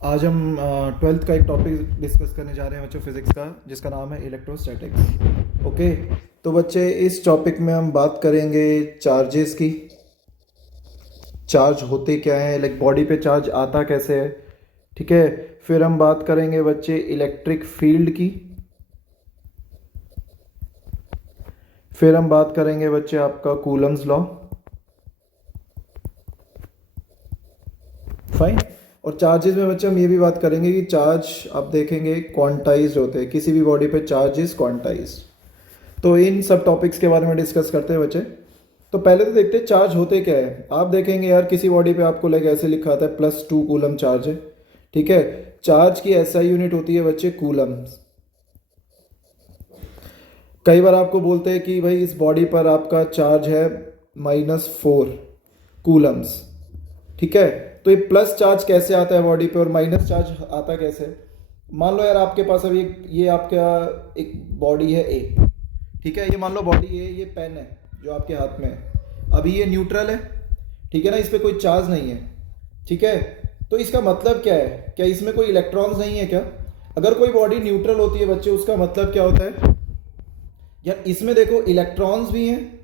आज हम 12th का एक टॉपिक डिस्कस करने जा रहे हैं बच्चों, फिजिक्स का, जिसका नाम है इलेक्ट्रोस्टैटिक्स। ओके, तो बच्चे इस टॉपिक में हम बात करेंगे चार्जेस की। चार्ज होते क्या हैं, लाइक बॉडी पे चार्ज आता कैसे है, ठीक है। फिर हम बात करेंगे बच्चे इलेक्ट्रिक फील्ड की। फिर हम बात करेंगे बच्चे आपका कूलम्स लॉ। फाइन। और चार्जेस में बच्चे हम ये भी बात करेंगे कि चार्ज आप देखेंगे क्वांटाइज्ड होते हैं, किसी भी बॉडी पे चार्ज इज क्वांटाइज्ड। तो इन सब टॉपिक्स के बारे में डिस्कस करते हैं बच्चे। तो पहले तो देखते हैं चार्ज होते क्या है। आप देखेंगे यार किसी बॉडी पे आपको लाइक ऐसे लिखा आता है +2 कूलम चार्ज है, ठीक है। चार्ज की एसआई यूनिट होती है बच्चे कूलम। कई बार आपको बोलते हैं कि भाई इस बॉडी पर आपका चार्ज है -4 कूलम्स, ठीक है। तो ये प्लस चार्ज कैसे आता है बॉडी पे और माइनस चार्ज आता कैसे। मान लो यार आपके पास अभी ये आपका एक बॉडी है ए, ठीक है। ये मान लो बॉडी ए, ये पेन है जो आपके हाथ में है। अभी ये न्यूट्रल है, ठीक है ना, इस पर कोई चार्ज नहीं है, ठीक है। तो इसका मतलब क्या है, क्या इसमें कोई इलेक्ट्रॉन्स नहीं है क्या। अगर कोई बॉडी न्यूट्रल होती है बच्चे, उसका मतलब क्या होता है यार, इसमें देखो इलेक्ट्रॉन्स भी हैं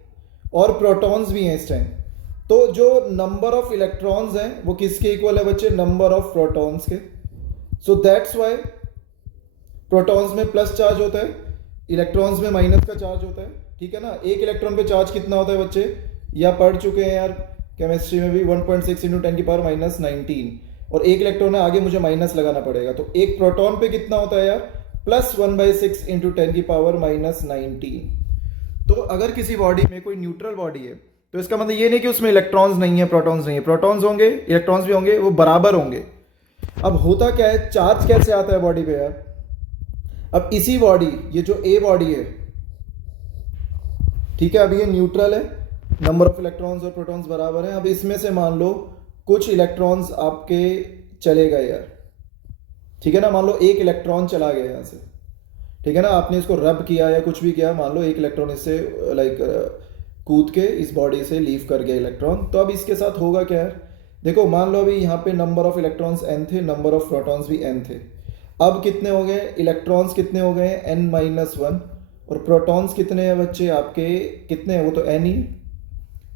और प्रोटॉन्स भी हैं इस टाइम। तो जो नंबर ऑफ इलेक्ट्रॉन्स हैं वो किसके इक्वल है बच्चे, नंबर ऑफ प्रोटॉन्स के। सो दैट्स वाई प्रोटॉन्स में प्लस चार्ज होता है, इलेक्ट्रॉन्स में माइनस का चार्ज होता है, ठीक है ना। एक इलेक्ट्रॉन पे चार्ज कितना होता है बच्चे, या पढ़ चुके हैं यार केमिस्ट्री में भी, 1.6 इंटू 10⁻19। और एक इलेक्ट्रॉन है, आगे मुझे माइनस लगाना पड़ेगा। तो एक प्रोटॉन पे कितना होता है यार, +1/6 इंटू 10⁻19। तो अगर किसी बॉडी में कोई न्यूट्रल बॉडी है तो इसका मतलब ये नहीं कि उसमें इलेक्ट्रॉन्स नहीं है, प्रोटॉन्स नहीं है। प्रोटॉन्स होंगे, इलेक्ट्रॉन्स भी होंगे, वो बराबर होंगे। अब होता क्या है, चार्ज कैसे आता है बॉडी पे यार। अब इसी बॉडी, ये जो ए बॉडी है, ठीक है, अभी ये न्यूट्रल है, नंबर ऑफ इलेक्ट्रॉन्स और प्रोटॉन्स बराबर है। अब इसमें से मान लो कुछ इलेक्ट्रॉन्स आपके चले गए यार, ठीक है ना। मान लो एक इलेक्ट्रॉन चला गया यहाँ से, ठीक है ना। आपने इसको रब किया या कुछ भी किया, मान लो एक इलेक्ट्रॉन इससे लाइक कूद के इस बॉडी से लीव कर गया इलेक्ट्रॉन। तो अब इसके साथ होगा क्या है, देखो मान लो अभी यहाँ पे नंबर ऑफ इलेक्ट्रॉन्स n थे, नंबर ऑफ प्रोटॉन्स भी n थे। अब कितने हो गए इलेक्ट्रॉन्स, कितने हो गए n-1, और प्रोटॉन्स कितने हैं बच्चे आपके, कितने हैं, वो तो n ही।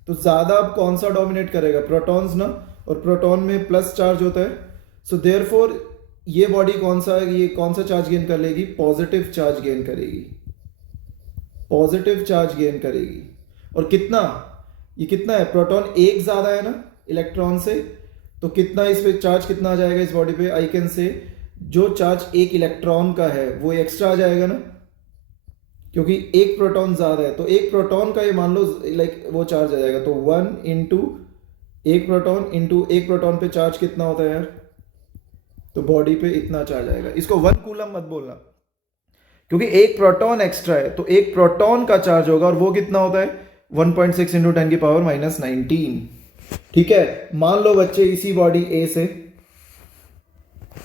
तो ज़्यादा अब कौन सा डोमिनेट करेगा, प्रोटॉन्स ना, और प्रोटॉन में प्लस चार्ज होता है। सो देयरफॉर ये बॉडी कौन सा, ये कौन सा चार्ज गेन कर लेगी, पॉजिटिव चार्ज गेन करेगी, पॉजिटिव चार्ज गेन करेगी। और कितना, ये कितना है, प्रोटॉन एक ज्यादा है ना इलेक्ट्रॉन से, तो कितना इस पे चार्ज कितना आ जाएगा इस बॉडी पे, आई कैन से जो चार्ज एक इलेक्ट्रॉन का है वो एक्स्ट्रा आ जाएगा ना, क्योंकि एक प्रोटॉन ज्यादा है। तो एक प्रोटॉन का ये मान लो लाइक वो चार्ज आ जाएगा। तो 1 इंटू एक प्रोटॉन इंटू एक प्रोटॉन पे चार्ज कितना होता है यार, तो बॉडी पे इतना चार्ज आएगा। इसको 1 कूलम मत बोलना, क्योंकि एक प्रोटॉन एक्स्ट्रा है, तो एक प्रोटॉन का चार्ज होगा, और वो कितना होता है 1.6 इंटू 10⁻19। ठीक है। मान लो बच्चे इसी बॉडी ए से,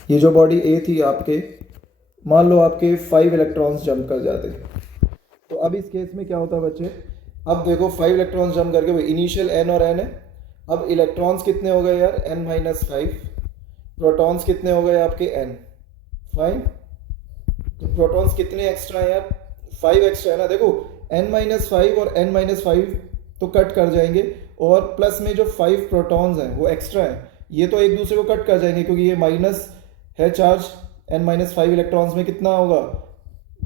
ये जो बॉडी ए थी आपके, मान लो आपके 5 इलेक्ट्रॉन्स जंप कर जाते। तो अब इस केस में क्या होता है बच्चे, अब देखो 5 इलेक्ट्रॉन्स जंप करके, वो इनिशियल n और n है। अब इलेक्ट्रॉन्स कितने हो गए यार, n-5, प्रोटॉन्स कितने हो गए आपके n। फाइन। तो प्रोटॉन्स कितने एक्स्ट्रा है यार, 5 एक्स्ट्रा है ना। देखो n-5 और n-5 तो कट कर जाएंगे, और प्लस में जो 5 प्रोटॉन्स हैं वो एक्स्ट्रा है, ये तो एक दूसरे को कट कर जाएंगे, क्योंकि ये माइनस है चार्ज। n-5 इलेक्ट्रॉन्स में कितना होगा,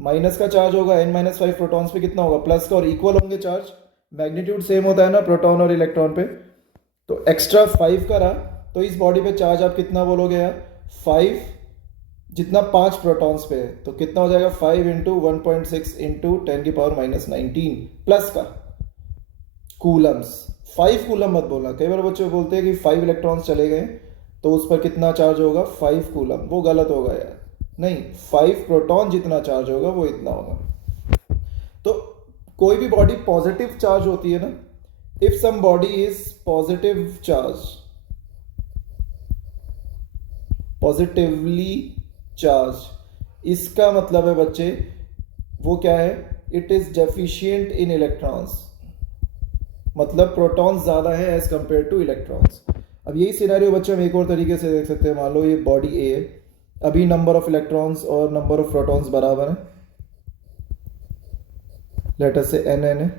माइनस का चार्ज होगा, n-5 प्रोटॉन्स पे कितना होगा, प्लस का, और इक्वल होंगे चार्ज, मैग्नीट्यूड सेम होता है ना प्रोटॉन और इलेक्ट्रॉन पे। तो एक्स्ट्रा 5 का रहा, तो इस बॉडी पे चार्ज आप कितना बोलोगे यार, 5 जितना 5 प्रोटॉन्स पे है, तो कितना हो जाएगा 5 इंटू 1.6 इंटू 10⁻19 प्लस का कूलम्स। 5 कूलम मत बोलना, कई बार बच्चे बोलते हैं कि 5 इलेक्ट्रॉन्स चले गए तो उस पर कितना चार्ज होगा, 5 कूलम। वो गलत होगा यार, नहीं, 5 प्रोटॉन जितना चार्ज होगा वो इतना होगा। तो कोई भी बॉडी पॉजिटिव चार्ज होती है ना, if some body is positive charge, positively charge, इसका मतलब है बच्चे वो क्या है, it is deficient in electrons, मतलब प्रोटॉन्स ज्यादा है एज कंपेयर टू इलेक्ट्रॉन्स। अब यही सिनेरियो बच्चे हम एक और तरीके से देख सकते हैं। मान लो ये बॉडी ए है, अभी नंबर ऑफ इलेक्ट्रॉन्स और नंबर ऑफ प्रोटॉन्स बराबर हैं, लेट अस से एन एन है।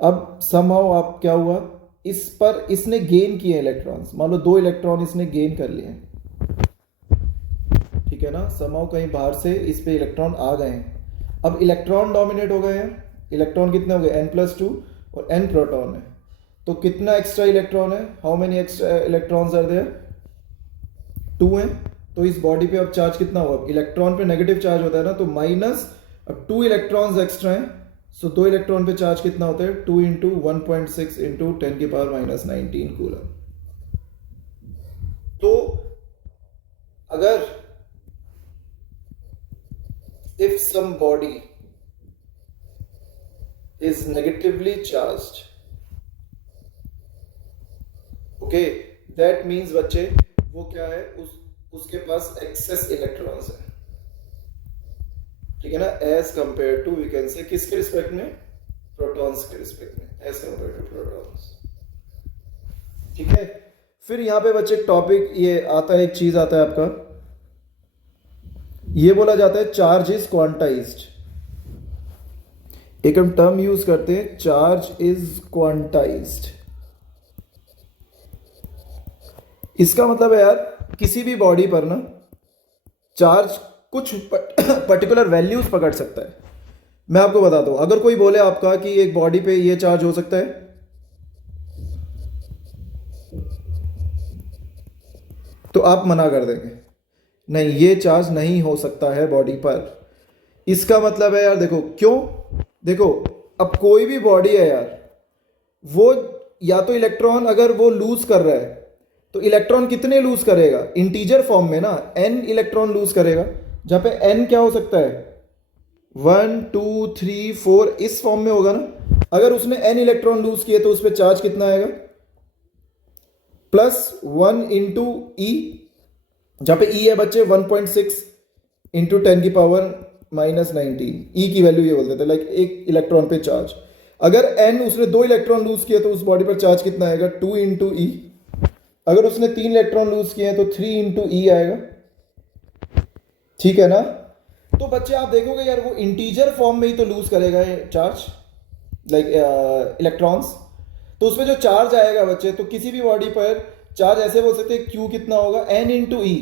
अब समहाउ आप क्या हुआ, इस पर इसने गेन किए इलेक्ट्रॉन्स, मान लो 2 इलेक्ट्रॉन इसने गेन कर लिए, ठीक है ना। समहाउ कहीं बाहर से इस पे इलेक्ट्रॉन आ गए हैं। अब इलेक्ट्रॉन डोमिनेट हो गए हैं, इलेक्ट्रॉन कितने हो गए, n+2 और n प्रोटॉन है, तो कितना एक्स्ट्रा इलेक्ट्रॉन है, how many extra electrons are there, 2 हैं। तो इस बॉडी पे अब चार्ज कितना होगा, इलेक्ट्रॉन पे नेगेटिव चार्ज होता है ना, तो माइनस, अब 2 इलेक्ट्रॉन्स एक्स्ट्रा हैं, सो 2 इलेक्ट्रॉन पे चार्ज कितना होता है, 2 इंटू 1.6 इंटू 10⁻⁻19 कूलम। तो अगर if some body is negatively charged, okay, that means बच्चे वो क्या है, उसके पास एक्सेस इलेक्ट्रॉन्स है, ठीक है ना, as compare to we can say किसके रिस्पेक्ट में, प्रोटॉन्स के रिस्पेक्ट में, एज कंपेयर टू प्रोटॉन्स, ठीक है। फिर यहां पे बच्चे टॉपिक ये आता है, एक चीज आता है आपका, ये बोला जाता है चार्ज इज क्वांटाइज्ड। एक हम टर्म यूज करते हैं, चार्ज इज क्वांटाइज्ड। इसका मतलब है यार, किसी भी बॉडी पर ना चार्ज कुछ पर्टिकुलर वैल्यूज पकड़ सकता है। मैं आपको बताता हूं, अगर कोई बोले आपका कि एक बॉडी पे ये चार्ज हो सकता है, तो आप मना कर देंगे, नहीं ये चार्ज नहीं हो सकता है बॉडी पर। इसका मतलब है यार, देखो क्यों, देखो अब कोई भी बॉडी है यार, वो या तो इलेक्ट्रॉन अगर वो लूज कर रहा है, तो इलेक्ट्रॉन कितने लूज करेगा, इंटीजर फॉर्म में ना, n इलेक्ट्रॉन लूज करेगा, जहां पे n क्या हो सकता है, 1 2 3 4 इस फॉर्म में होगा ना। अगर उसने n इलेक्ट्रॉन लूज किए तो उस पर चार्ज कितना आएगा, +1 इंटू ई, जहां पे ई है बच्चे 1.6 इंटू 10⁻⁻19, ई की वैल्यू ये बोलते थे, लाइक एक इलेक्ट्रॉन पे चार्ज। अगर n उसने 2 इलेक्ट्रॉन लूज किए तो उस बॉडी पर चार्ज कितना आएगा, 2 इंटू ई। अगर उसने 3 इलेक्ट्रॉन लूज किए तो 3 इंटू ई आएगा, ठीक है ना। तो बच्चे आप देखोगे यार, वो इंटीजर फॉर्म में ही तो लूज करेगा ये चार्ज, लाइक इलेक्ट्रॉन्स, तो उसमें जो चार्ज आएगा बच्चे, तो किसी भी बॉडी पर चार्ज ऐसे बोल सकते हैं, क्यू कितना होगा, n इंटू ई।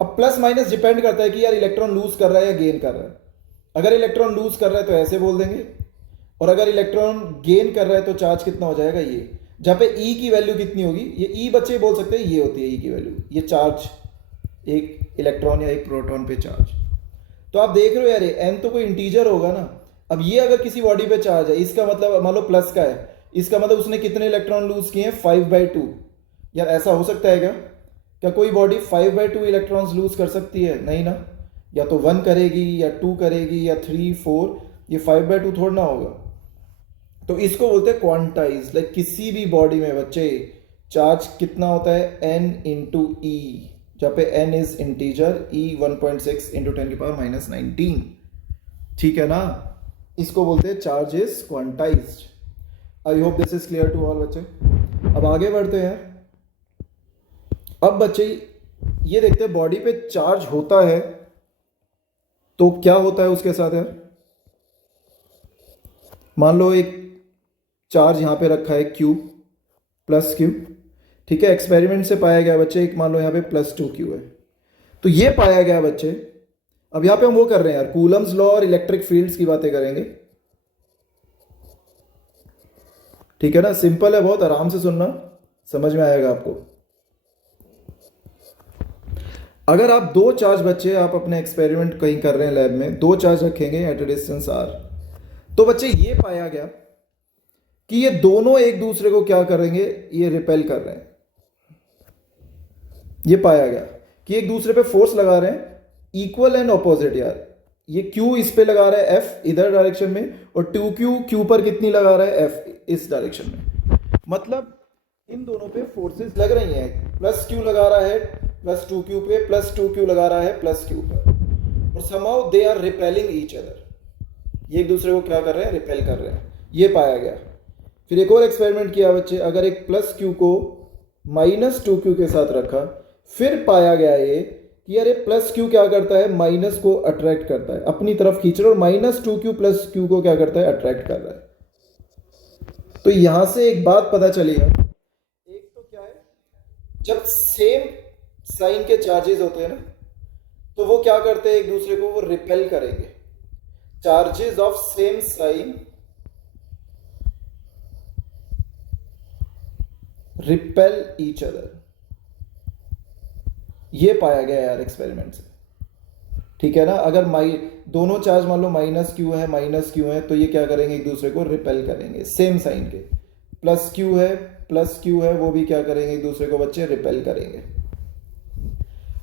अब प्लस माइनस डिपेंड करता है कि यार इलेक्ट्रॉन लूज कर रहा है या गेन कर रहा है। अगर इलेक्ट्रॉन लूज कर रहा है तो ऐसे बोल देंगे, और अगर इलेक्ट्रॉन गेन कर रहा है तो चार्ज कितना हो जाएगा, ये, जहां पे ई की वैल्यू कितनी होगी, ये ई बच्चे बोल सकते हैं ये होती है ई की वैल्यू, ये चार्ज एक इलेक्ट्रॉन या एक प्रोटॉन पे चार्ज। तो आप देख रहे हो यार, एन तो कोई इंटीजर होगा ना। अब ये अगर किसी बॉडी पे चार्ज है, इसका मतलब मान लो प्लस का है, इसका मतलब उसने कितने इलेक्ट्रॉन लूज किए हैं, 5/2। यार ऐसा हो सकता है क्या, क्या कोई बॉडी 5/2 इलेक्ट्रॉन्स लूज कर सकती है, नहीं ना। या तो 1 करेगी या 2 करेगी या 3 4, ये 5/2 थोड़ा ना होगा। तो इसको बोलते हैं क्वांटाइज। लाइक किसी भी बॉडी में बच्चे चार्ज कितना होता है, n इंटू ई, जहां पे n is integer, e 1.6 into 10⁻⁻19, ठीक है ना। इसको बोलते हैं charge is quantized. I hope this is clear to all बच्चे। अब आगे बढ़ते हैं। अब बच्चे ये देखते हैं, बॉडी पे चार्ज होता है तो क्या होता है उसके साथ यार। मान लो एक चार्ज यहां पे रखा है Q, +Q, ठीक है। एक्सपेरिमेंट से पाया गया बच्चे, एक मान लो यहां पे +2Q है, तो ये पाया गया बच्चे। अब यहां पे हम वो कर रहे हैं यार, कूलम्स लॉ और इलेक्ट्रिक फील्ड्स की बातें करेंगे, ठीक है ना। सिंपल है बहुत, आराम से सुनना, समझ में आएगा आपको। अगर आप 2 चार्ज बच्चे, आप अपने एक्सपेरिमेंट कहीं कर रहे हैं लैब में, 2 चार्ज रखेंगे एट अ डिस्टेंस r, तो बच्चे ये पाया गया कि ये दोनों एक दूसरे को क्या करेंगे, ये रिपेल कर रहे हैं। ये पाया गया कि एक दूसरे पे फोर्स लगा रहे हैं, इक्वल एंड ऑपोजिट यार। ये Q इस पे लगा रहा है F इधर डायरेक्शन में, और 2Q Q पर कितनी लगा रहा है, F इस डायरेक्शन में। मतलब इन दोनों पे फोर्सेस लग रही हैं, +Q लगा रहा है +2Q पे, +2Q लगा रहा है +Q पर, और somehow they are repelling each other. ये एक दूसरे को क्या कर रहे हैं, रिपेल कर रहे हैं। ये पाया गया। फिर एक और एक्सपेरिमेंट किया बच्चे, अगर एक +Q को -2q के साथ रखा, फिर पाया गया ये कि यार ये +q क्या करता है, माइनस को अट्रैक्ट करता है, अपनी तरफ खींच रहा है, और -2q + q को क्या करता है, अट्रैक्ट कर रहा है। तो यहां से एक बात पता चली है, एक तो क्या है, जब सेम साइन के चार्जेस होते हैं ना, तो वो क्या करते हैं एक दूसरे को, वो रिपेल करेंगे। Charges of same sign repel each other, ये पाया गया यार एक्सपेरिमेंट से। ठीक है ना, अगर दोनों चार्ज मान लो -q है तो ये क्या करेंगे, एक दूसरे को रिपेल करेंगे सेम साइन के। +q है वो भी क्या करेंगे, एक दूसरे को बच्चे रिपेल करेंगे।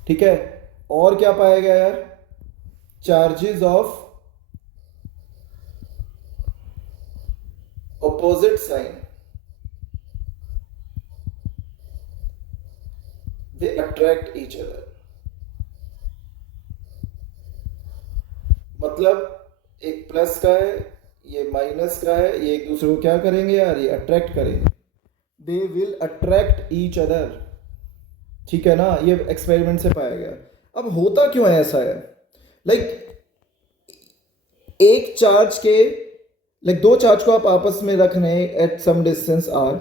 ठीक है, और क्या पाया गया यार, charges of opposite sign they attract each other. मतलब एक प्लस का है, ये माइनस का है, ये एक दूसरे को क्या करेंगे यार, ये अट्रैक्ट करेंगे, they will attract each other. ठीक है ना, ये एक्सपेरिमेंट से पाया गया। अब होता क्यों है ऐसा है, लाइक एक चार्ज के, लाइक दो चार्ज को आप आपस में रख रहे हैं एट सम डिस्टेंस r,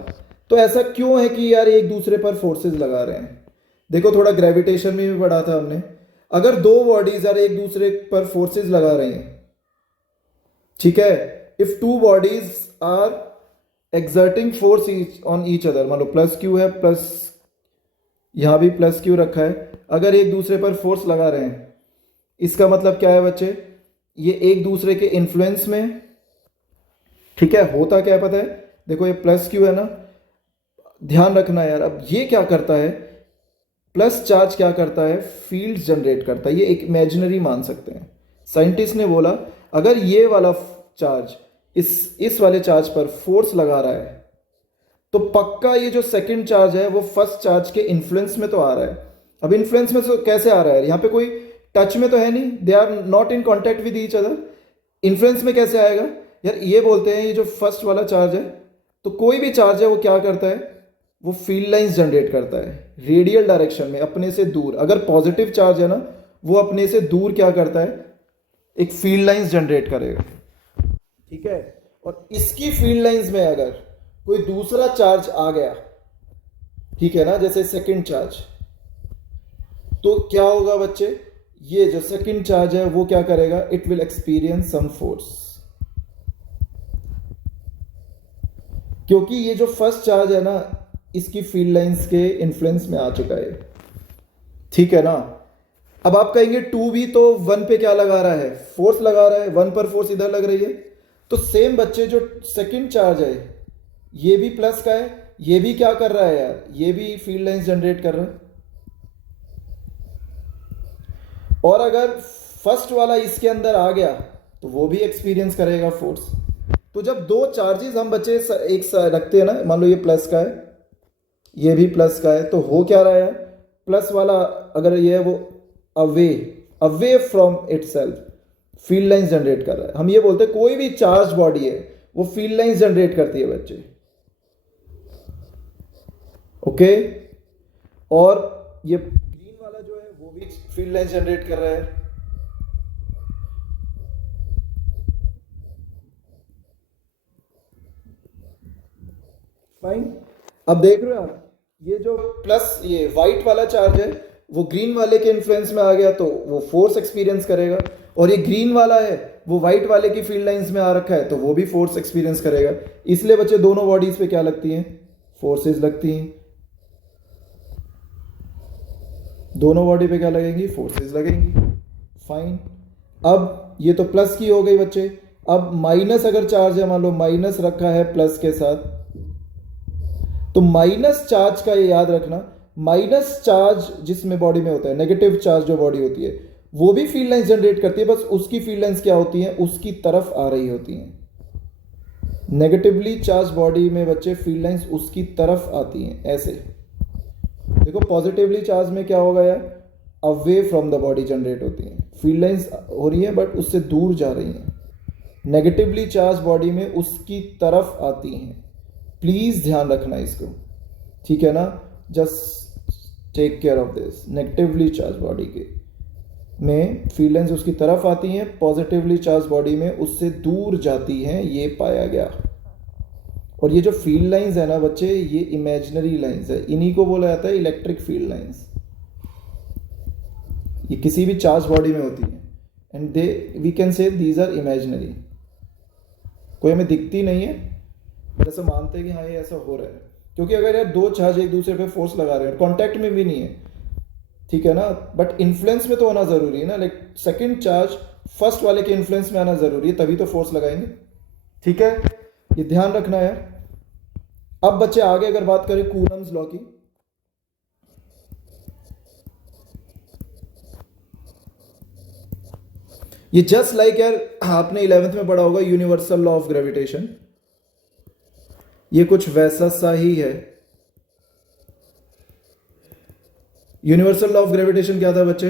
तो ऐसा क्यों है कि यार एक दूसरे पर फोर्सेस लगा रहे हैं। देखो थोड़ा ग्रेविटेशन में भी पढ़ा था हमने, अगर दो बॉडीज यार एक दूसरे पर फोर्सेस लगा रहे हैं, ठीक है, if two bodies are exerting force on each other, मान लो +q है, प्लस यहां भी +q रखा है, अगर एक दूसरे पर फोर्स लगा रहे हैं, इसका मतलब क्या है बच्चे, ये एक दूसरे के इन्फ्लुएंस में। ठीक है, होता क्या है पता है, देखो ये +q है ना, ध्यान रखना यार। अब ये क्या करता है, प्लस चार्ज क्या करता है, फील्ड जनरेट करता है, ये एक इमेजिनरी मान सकते हैं। साइंटिस्ट ने बोला अगर ये वाला चार्ज इस वाले चार्ज पर फोर्स लगा रहा है, तो पक्का ये जो सेकंड चार्ज है वो फर्स्ट चार्ज के इन्फ्लुएंस में तो आ रहा है। अब इन्फ्लुएंस में तो कैसे आ रहा है, यहाँ पे कोई टच में तो है नहीं, they are not in contact with each other, influence में कैसे आएगा यार। ये बोलते हैं ये जो फर्स्ट वाला चार्ज है, तो कोई भी चार्ज है वो क्या करता है, वो फील्ड लाइंस जनरेट करता है रेडियल डायरेक्शन में, अपने से दूर। अगर पॉजिटिव चार्ज है ना, वो अपने से दूर क्या करता है, एक फील्ड लाइंस जनरेट करेगा। ठीक है, और इसकी फील्ड लाइंस में अगर कोई दूसरा चार्ज आ गया, ठीक है ना, जैसे सेकंड चार्ज, तो क्या होगा बच्चे, ये जो सेकंड चार्ज है वो क्या करेगा, it will experience some force, क्योंकि ये जो फर्स्ट चार्ज है ना, इसकी फील्ड लाइंस के इन्फ्लुएंस में आ चुका है। ठीक है ना, अब आप कहेंगे 2 भी तो 1 पे क्या लगा रहा है, फोर्स लगा रहा है, 1 पर फोर्स इधर लग रही है। तो सेम बच्चे जो सेकंड चार्ज है, ये भी प्लस का है, ये भी क्या कर रहा है यार, ये भी फील्ड लाइंस जनरेट कर रहा है। और अगर फर्स्ट वाला इसके अंदर आ गया तो वो भी एक्सपीरियंस करेगा फोर्स। तो जब दो चार्जेस हम बच्चे एक रखते हैं ना, मान लो ये प्लस का है, ये भी प्लस का है, तो हो क्या रहा है, प्लस वाला अगर ये है वो away from itself field lines generate कर रहा है। हम ये बोलते हैं कोई भी चार्ज बॉडी है वो फील्ड लाइंस जनरेट करती है बच्चे। ओके, और ये ग्रीन वाला जो है वो भी फील्ड लाइंस जनरेट कर रहा है। फाइन, अब देख रहे हो आप, ये जो प्लस ये व्हाइट वाला चार्ज है वो ग्रीन वाले के इन्फ्लुएंस में आ गया तो वो फोर्स एक्सपीरियंस करेगा, और ये ग्रीन वाला है वो व्हाइट वाले की फील्ड लाइंस में आ रखा है तो वो भी फोर्स एक्सपीरियंस करेगा। इसलिए बच्चे दोनों बॉडीज पे क्या लगती हैं, फोर्सेस लगती हैं। दोनों बॉडी पे क्या लगेंगी, फोर्सेस लगेंगी। फाइन, अब ये तो प्लस की हो गई बच्चे। अब माइनस अगर चार्ज है, मान लो माइनस रखा है प्लस के साथ, तो माइनस चार्ज का ये याद रखना, माइनस चार्ज जिसमें बॉडी में होता है, नेगेटिव चार्ज जो बॉडी होती है वो भी फील्ड लाइंस जनरेट करती है, बस उसकी फील्ड लाइंस क्या होती हैं, उसकी तरफ आ रही होती हैं। नेगेटिवली चार्ज बॉडी में बच्चे फील्ड लाइंस उसकी तरफ आती हैं, ऐसे। देखो पॉजिटिवली चार्ज में क्या होगा यार, away from the body generate होती हैं, फील्ड लाइंस हो रही है बट उससे दूर जा रही हैं। नेगेटिवली चार्ज बॉडी में उसकी तरफ आती हैं। प्लीज ध्यान रखना इसको, ठीक है ना। Just take care of this. Negatively charge body के में फील्ड लाइंस उसकी तरफ आती हैं, पॉजिटिवली चार्ज बॉडी में उससे दूर जाती हैं, ये पाया गया। और ये जो फील्ड लाइंस है ना बच्चे, ये इमेजिनरी लाइंस है, इन्हीं को बोला जाता है इलेक्ट्रिक फील्ड लाइंस। ये किसी भी चार्ज बॉडी में होती है and they we can say these are imaginary. कोई हमें दिखती नहीं है पर ऐसा मानते हैं कि हाँ ये ऐसा हो रहा है, क्योंकि अगर यार दो चार्ज एक दूसरे पे फोर्स लगा रहे हैं, कांटेक्ट में भी नहीं है, ठीक है ना, बट इन्फ्लुएंस में तो होना जरूरी है ना। लाइक सेकंड चार्ज फर्स्ट वाले के इन्फ्लुएंस में आना जरूरी है, तभी तो फोर्स लगाएंगे, ठीक है, ये ध्यान रखना है। अब बच्चे आगे अगर बात करें कूलम्स लॉ की, ये जस्ट लाइक यार आपने 11th में पढ़ा होगा यूनिवर्सल लॉ ऑफ ग्रेविटेशन, ये कुछ वैसा सा ही है। यूनिवर्सल लॉ ऑफ ग्रेविटेशन क्या था बच्चे?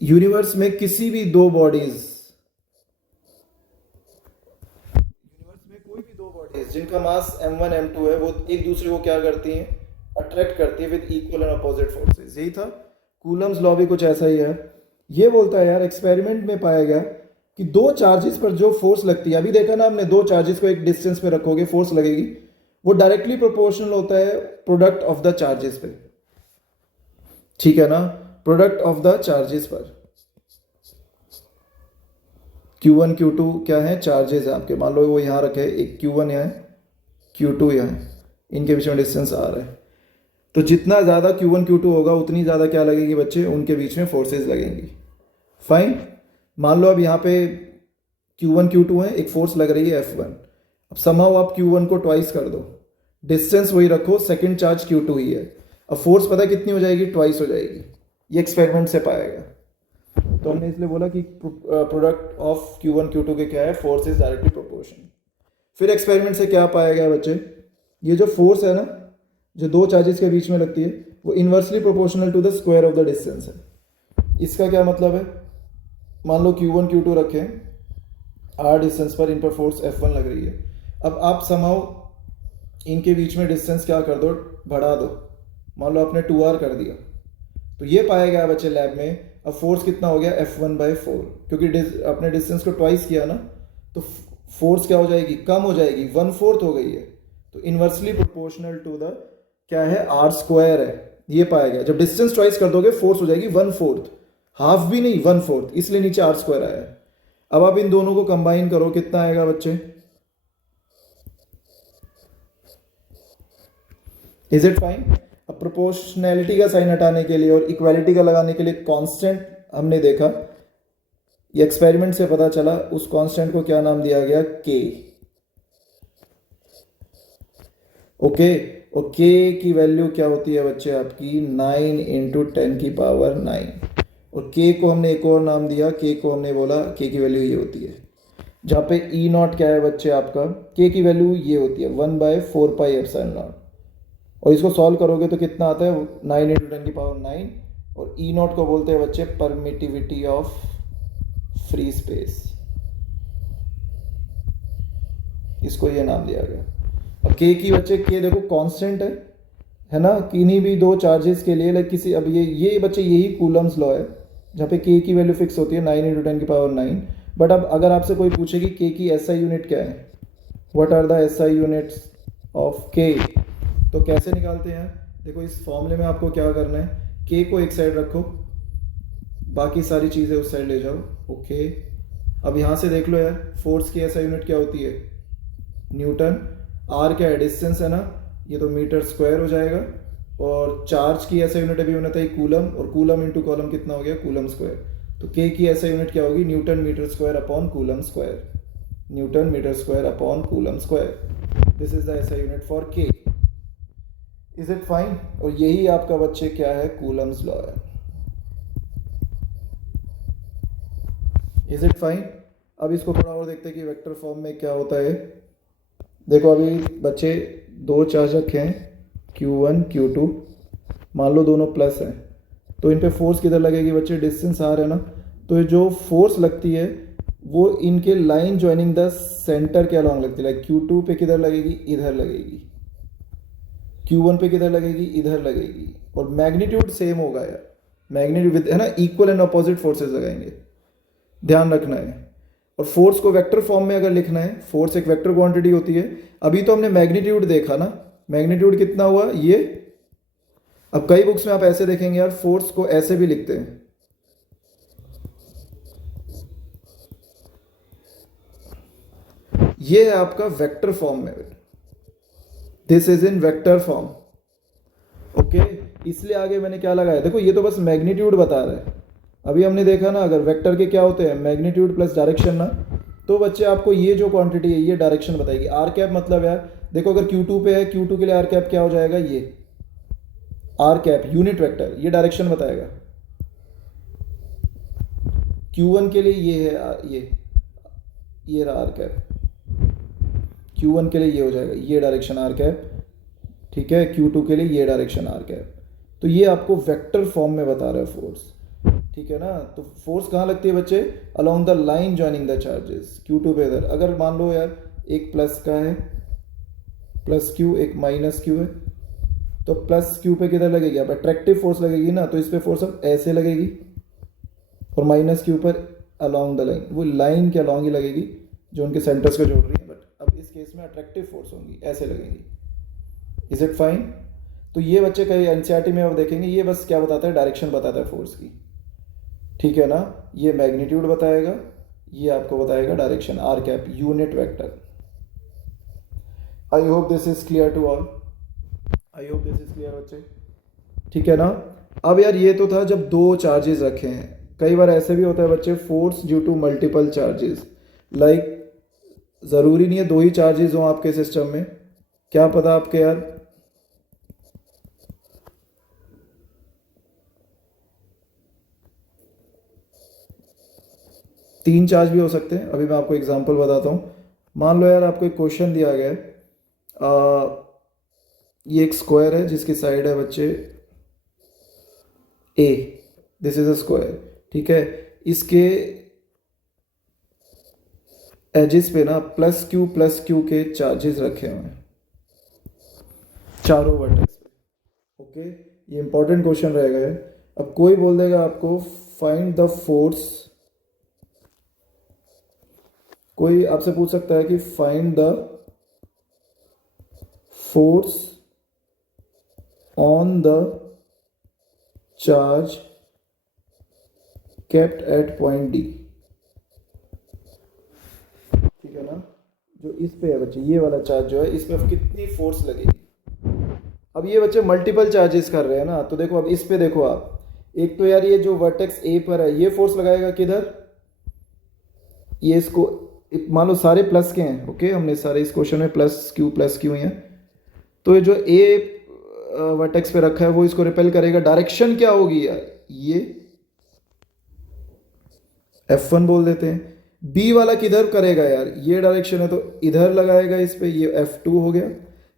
यूनिवर्स में किसी भी दो बॉडीज, जिनका मास m1 m2 है, वो एक दूसरे को क्या करती हैं? अट्रैक्ट करती है with equal and opposite forces. यही था कूलम्स लॉ, भी कुछ ऐसा ही है। ये बोलता है यार एक्सपेरिमेंट में पाया गया कि दो चार्जेस पर जो फोर्स लगती है, अभी देखा ना हमने, दो चार्जेस को एक डिस्टेंस पे रखोगे फोर्स लगेगी, वो डायरेक्टली प्रोपोर्शनल होता है प्रोडक्ट ऑफ द चार्जेस पे, ठीक है ना, प्रोडक्ट ऑफ द चार्जेस पर। Q1 Q2 क्या है? चार्जेस है आपके, मान लो वो यहाँ रखे, एक Q1 यहाँ है, Q2 यहाँ है, इनके बीच में डिस्टेंस आ रहा है, तो जितना ज़्यादा Q1 Q2 होगा उतनी ज़्यादा क्या लगेगी बच्चे? उनके बीच में फोर्सेस लगेंगी। फाइन, मान लो अब यहाँ पे Q1 Q2 है, एक फोर्स लग रही है F1। अब समहाउ आप Q1 को ट्वाइस कर दो, डिस्टेंस वही रखो, सेकंड चार्ज Q2 ही है, अब फोर्स पता है कितनी हो जाएगी? ट्वाइस हो जाएगी। ये एक्सपेरिमेंट से पाया गया, तो हमने इसलिए बोला कि प्रोडक्ट ऑफ Q1 Q2 के क्या है? Force is directly proportional. फिर एक्सपेरिमेंट से क्या पाया गया बच्चे? ये जो फोर्स है ना, जो दो चार्जेस के बीच में लगती है, वो inversely proportional to the square of the distance है। इसका क्या मतलब है? मान लो Q1 Q2 रखें, r डिस्टेंस पर इन पर फोर्स F1 लग रही है। अब आप समहाउ इनके बीच में डिस्टेंस क्या कर दो? बढ़ा दो, मान लो आपने 2r कर दिया, तो ये पाया गया बच्चे लैब में। अब फोर्स कितना हो गया? F1/4, क्योंकि आपने डिस्टेंस को ट्वाइस किया ना, तो फोर्स क्या हो जाएगी? कम हो जाएगी, 1/4 हो गई है, तो इन्वर्सली प्रोपोर्शनल टू द क्या है? r² है, ये पाया गया। जब डिस्टेंस ट्वाइस कर दोगे फोर्स हो जाएगी 1/4, हाफ भी नहीं 1/4, इसलिए नीचे r² आया है। अब आप इन दोनों को कंबाइन करो, कितना आएगा बच्चे? Is it fine? अब प्रोपोर्शनैलिटी का साइन हटाने के लिए और इक्वालिटी का लगाने के लिए कांस्टेंट हमने देखा, ये एक्सपेरिमेंट से पता चला, उस कांस्टेंट को क्या नाम दिया गया? k। ओके, और k की वैल्यू क्या होती है बच्चे आपकी? 9 × 10⁹ और k को हमने एक और नाम दिया, k को हमने बोला k की वैल्यू ये होती है, जहाँ पे E0 क्या है बच्चे आपका? k की वैल्यू ये होती है 1/4πε0, और इसको सॉल्व करोगे तो कितना आता है? 9 × 10⁹, और E0 को बोलते हैं बच्चे परमिटिविटी ऑफ फ्री स्पेस, इसको ये नाम दिया गया। अब k की बच्चे, k देखो कांस्टेंट है ना, किन्हीं भी दो चार्जेस के लिए, लाइक किसी, अब ये बच्चे यही कूलम्स लॉ है, जहाँ पे k की वैल्यू फिक्स होती है 9 × 10⁹। बट अब अगर आपसे कोई पूछे कि k की SI यूनिट क्या है, what are the SI units of k, तो कैसे निकालते हैं? देखो इस फॉर्मूले में आपको क्या करना है, k को एक साइड रखो, बाकी सारी चीज़ें उस साइड ले जाओ। ओके, अब यहाँ से देख लो यार, फोर्स की SI यूनिट क्या होती है? न्यूटन। r क्या है? डिस्टेंस है ना, ये तो मीटर² हो जाएगा, और चार्ज की SI यूनिट अभी होना था कूलम, और कूलम इंटू कॉलम कितना हो गया? कूलम²। तो k की SI यूनिट क्या होगी? Newton metre upon coulomb, newton metre upon coulomb. This is the SI unit for k। Is it fine? और यही आपका बच्चे क्या है? कूलम्स लॉ है। Is it fine? अब इसको थोड़ा और देखते हैं कि वेक्टर फॉर्म में क्या होता है। देखो अभी बच्चे दो चार्ज रखे हैं Q1 Q2, मान लो दोनों प्लस हैं, तो इन पे फोर्स किधर लगेगी बच्चे? डिस्टेंस r है ना, तो जो फोर्स लगती है वो इनके लाइन ज्वाइनिंग द सेंटर के अलॉन्ग लगती है। लाइक Q2 पे किधर लगेगी? इधर लगेगी, Q1 पे किधर लगेगी, इधर लगेगी, और मैग्नीट्यूड सेम होगा यार, मैग्नीट्यूड है ना, इक्वल एंड अपोजिट फोर्सेस लगाएंगे, ध्यान रखना है। और फोर्स को वेक्टर फॉर्म में अगर लिखना है, फोर्स एक वेक्टर क्वांटिटी होती है। अभी तो हमने मैग्नीट्यूड देखा ना, मैग्नीट्यूड कितना हुआ ये। अब कई बुक्स में आप ऐसे देखेंगे यार, फोर्स को ऐसे भी लिखते हैं, ये है आपका वेक्टर फॉर्म में, this is in vector form, okay. इसलिए आगे मैंने क्या लगाया, देखो ये तो बस मैग्नीट्यूड बता रहा है। अभी हमने देखा ना, अगर वेक्टर के क्या होते हैं, मैग्नीट्यूड प्लस डायरेक्शन ना, तो बच्चे आपको ये जो क्वांटिटी है ये डायरेक्शन बताएगी। आर कैप मतलब यार देखो, अगर Q2 पे है, Q2 के लिए आर कैप क्या हो जाएगा, ये आर कैप यूनिट वेक्टर, ये डायरेक्शन बताएगा। Q1 के लिए ये है, ये रहा आर कैप, Q1 के लिए ये हो जाएगा, ये डायरेक्शन आर कैप, ठीक है। Q2 के लिए ये डायरेक्शन आर कैप। तो ये आपको वेक्टर फॉर्म में बता रहा है फोर्स, ठीक है ना। तो फोर्स कहाँ लगती है बच्चे, along the line joining the charges. Q2 पे इधर, अगर मान लो यार एक प्लस का है, प्लस Q, एक माइनस Q है, तो प्लस Q पे किधर लगेगी, अब अट्रैक्टिव फोर्स लगेगी ना, तो इस पे फोर्स अब ऐसे लगेगी, और माइनस Q पर अलोंग द लाइन, वो लाइन के अलोंग ही लगेगी जो उनके सेंटर्स को जोड़ रही है। बट अब इस केस में अट्रैक्टिव फोर्स होंगी, ऐसे लगेंगी। Is it fine. तो ये बच्चे कहीं एनसीईआरटी में आप देखेंगे, ये बस क्या बताता है, डायरेक्शन बताता है फोर्स की, ठीक है ना। ये मैग्नीट्यूड बताएगा, ये आपको बताएगा direction, r cap unit vector. I hope this is clear to all, I hope this is clear बच्चे, ठीक है ना। अब यार ये तो था जब दो चार्जेस रखे हैं, कई बार ऐसे भी होता है बच्चे, force due to multiple charges, like ज़रूरी नहीं है दो ही चार्जेस हों आपके सिस्टम में, क्या पता आपके यार तीन चार्ज भी हो सकते हैं। अभी मैं आपको एग्जांपल बताता हूँ। मान लो यार आपको एक क्वेश्चन दिया गया है, ये एक स्क्वायर है जिसकी साइड है बच्चे ए, दिस इज अ स्क्वायर, ठीक है। इसके एजेस पे ना प्लस क्यू के चार्जेस रखे हुए हैं चारों वर्टेक्स पे, ओके। ये इंपॉर्टेंट क्वेश्चन रहेगा यार। अब कोई बोल देगा आपको फाइंड द फोर्स, कोई आपसे पूछ सकता है कि find the force on the charge kept at point D, ठीक है ना। जो इस पे है बच्चे, ये वाला चार्ज जो है, इस पे कितनी फोर्स लगेगी। अब ये बच्चे मल्टीपल चार्जेस कर रहे हैं ना, तो देखो अब इस पे देखो आप, एक तो यार ये जो वर्टेक्स ए पर है ये फोर्स लगाएगा किधर, ये इसको मान लो सारे प्लस के हैं, ओके। हमने सारे इस क्वेश्चन में प्लस क्यू हैं, तो ये जो ए वर्टेक्स पे रखा है वो इसको रिपेल करेगा। डायरेक्शन क्या होगी यार, ये F1 बोल देते हैं। बी वाला किधर करेगा यार, ये डायरेक्शन है तो इधर लगाएगा इस पे, ये F2 हो गया।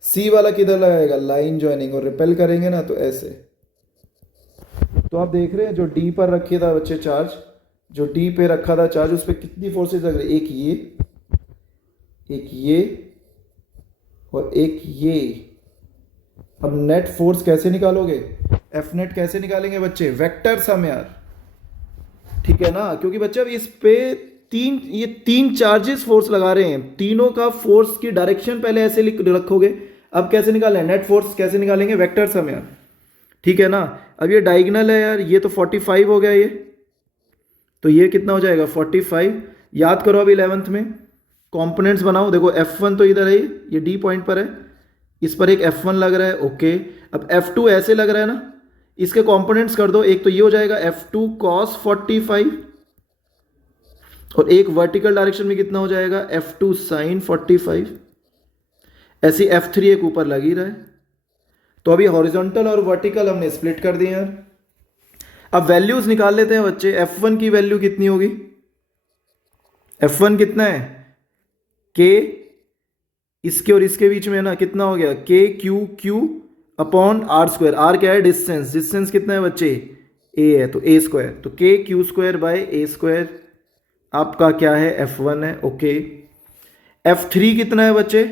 सी वाला किधर लगाएगा, लाइन ज्वाइनिंग, और रिपेल करेंगे ना तो ऐसे। तो आप देख रहे हैं जो डी पर रखे था बच्चे चार्ज, जो डी पे रखा था चार्ज, उस पर कितनी फोर्सेज लग रही, एक ये और एक ये। अब नेट फोर्स कैसे निकालोगे, एफ नेट कैसे निकालेंगे बच्चे, वेक्टर सम यार, ठीक है ना। क्योंकि बच्चे अब इस पे ये तीन चार्जेस फोर्स लगा रहे हैं, तीनों का फोर्स की डायरेक्शन पहले ऐसे लिख रखोगे। अब कैसे निकालें नेट फोर्स, कैसे निकालेंगे, वेक्टर सम यार, ठीक है ना। अब ये डायगोनल है यार, ये तो 45 हो गया ये, तो ये कितना हो जाएगा 45। याद करो अब 11th में कंपोनेंट्स बनाओ, देखो F1 तो इधर है, ये D पॉइंट पर है, इस पर एक F1 लग रहा है, ओके। अब F2 ऐसे लग रहा है ना, इसके कंपोनेंट्स कर दो, एक तो ये हो जाएगा F2 cos 45, और एक वर्टिकल डायरेक्शन में कितना हो जाएगा F2 sin 45। ऐसी F3 एक ऊपर लग ही रहा है। तो अभी हॉरिजॉन्टल और वर्टिकल हमने स्प्लिट कर दिए यार। अब वैल्यूज निकाल लेते हैं बच्चे। F1 की वैल्यू कितनी होगी, F1 कितना है, K इसके और इसके बीच में है ना, कितना हो गया KQ upon R square. R क्या है, डिस्टेंस, डिस्टेंस कितना है बच्चे, A है तो A स्क्वायर, तो KQ² बाय A स्क्वायर आपका क्या है F1 है, ओके। F3 कितना है बच्चे,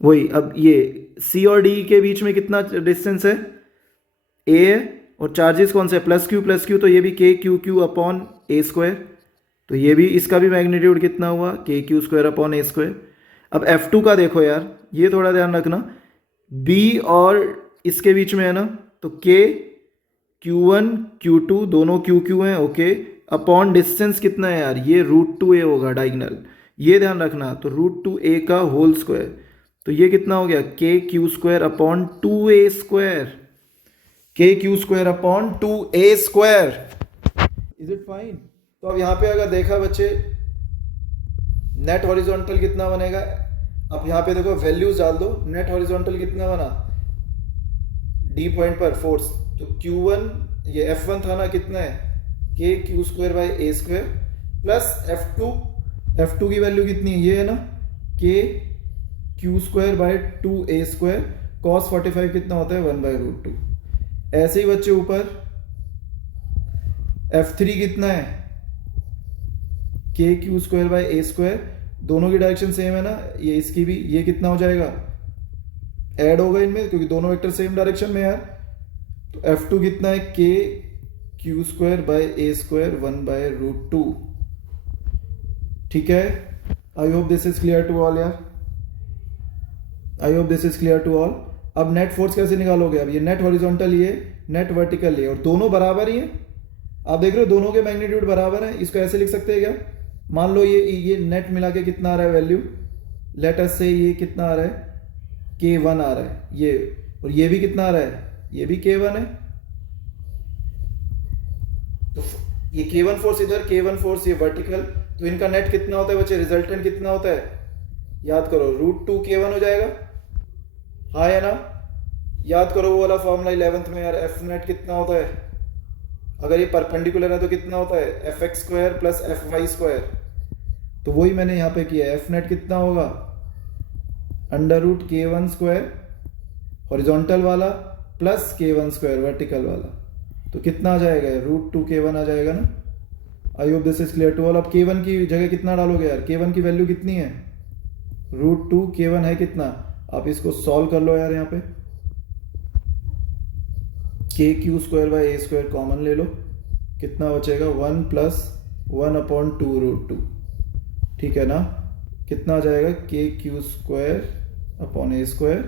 वही अब ये सी और डी के बीच में कितना डिस्टेंस है, ए है, और चार्जेस कौन से, प्लस क्यू, तो ये भी के क्यू क्यू अपॉन ए स्क्वायर, तो ये भी इसका भी मैग्नीट्यूड कितना हुआ, के क्यू स्क्वायर अपॉन ए स्क्वायर। अब F2 का देखो यार, ये थोड़ा ध्यान रखना, B और इसके बीच में है ना, तो K Q1 Q2 दोनों QQ हैं, ओके, अपॉन डिस्टेंस कितना है यार, ये √2a होगा डायगोनल, ये ध्यान रखना, तो √2a का होल स्क्वायर, तो ये कितना हो गया, k q square upon 2a square, k q square upon 2a square. Is it fine? तो अब यहाँ पे अगर देखा बच्चे, नेट हॉरिजॉन्टल कितना बनेगा, अब यहाँ पे देखो वैल्यूज डाल दो, नेट हॉरिजॉन्टल कितना बना, डी पॉइंट पर फोर्स, तो Q1 ये F1 था ना, कितना है, k q square by a square, plus F2 की वैल्यू कितनी है, ये है ना, के q square by 2a square, cos 45 कितना होता है, 1/√2। ऐसे ही बच्चे ऊपर F3 कितना है, k q square by a square, दोनों की डायरेक्शन सेम है ना, ये इसकी भी, ये कितना हो जाएगा, ऐड होगा इनमें क्योंकि दोनों वेक्टर सेम डायरेक्शन में यार, तो F2 कितना है, k q square by a square 1/√2। ठीक है, I hope this is clear to all यार, I hope this is clear to all. अब नेट फोर्स कैसे निकालोगे, अब ये नेट हॉरिजॉन्टल, ये नेट वर्टिकल, ये और दोनों बराबर ही है, आप देख रहे हो दोनों के मैग्नीट्यूड बराबर है, इसको ऐसे लिख सकते हैं क्या, मान लो ये नेट मिला के कितना आ रहा है वैल्यू, लेट अस से ये कितना आ रहा है, K1 आ रहा है ये, और ये भी कितना आ रहा है, ये भी K1 है, तो ये K1 फोर्स इधर, K1 फोर्स ये वर्टिकल, तो इनका नेट कितना होता है बच्चे, रिजल्टेंट कितना होता है, याद करो √2 K1 हो जाएगा, हाँ है ना, याद करो वो वाला फॉर्मूला 11th में यार, F नेट कितना होता है, अगर ये परपेंडिकुलर है तो कितना होता है, fx square plus fy square, तो वही मैंने यहाँ पे किया है, F नेट कितना होगा, √K1 स्क्वायर हॉरिजॉन्टल वाला प्लस K1 स्क्वायर वर्टिकल वाला, तो कितना आ जाएगा, √2 K1 आ जाएगा ना। I hope this is clear to all. अब K1 की जगह कितना डालोगे यार, K1 की वैल्यू कितनी है, √2 K1 है कितना, आप इसको सॉल्व कर लो यार, यहाँ पे के q square by a square common ले लो, कितना बचेगा, 1 + 1/2√2, ठीक है ना, कितना आ जाएगा, के क्यू स्क्वायर अपॉन ए स्क्वायर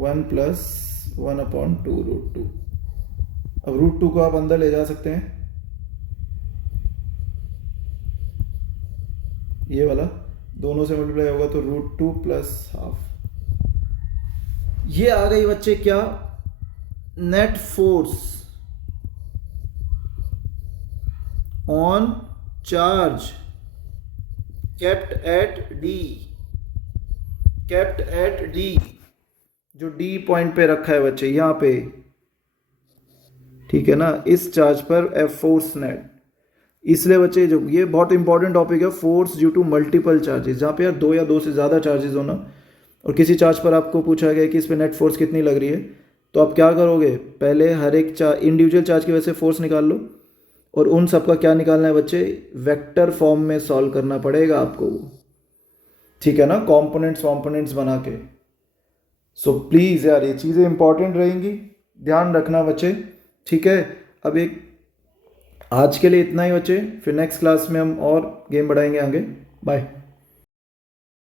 1 + 1/2√2। अब √2 को आप अंदर ले जा सकते हैं, ये वाला दोनों से मल्टीप्लाई होगा तो √2 + ½ ये आ गई बच्चे क्या, net force on charge kept at D, जो डी पॉइंट पे रखा है बच्चे यहां पे, ठीक है ना, इस चार्ज पर F फोर्स नेट, इसलिए बच्चे जो ये बहुत इंपॉर्टेंट टॉपिक है, force due to multiple charges, जहां पे यार 2 या 2 से ज्यादा चार्जेस हो ना, और किसी चार्ज पर आपको पूछा गया कि इस पे नेट फोर्स कितनी लग रही है, तो आप क्या करोगे, पहले हर एक इंडिविजुअल चार्ज की वजह से फोर्स निकाल लो, और उन सब का क्या निकालना है बच्चे, वेक्टर फॉर्म में सॉल्व करना पड़ेगा आपको, ठीक है ना, कॉम्पोनेंट्स बना के। सो प्लीज़ यार ये चीज़ें इंपॉर्टेंट रहेंगी, ध्यान रखना बच्चे, ठीक है। अब एक आज के लिए इतना ही बच्चे, फिर नेक्स्ट क्लास में हम और गेम बढ़ाएंगे आगे, बाय।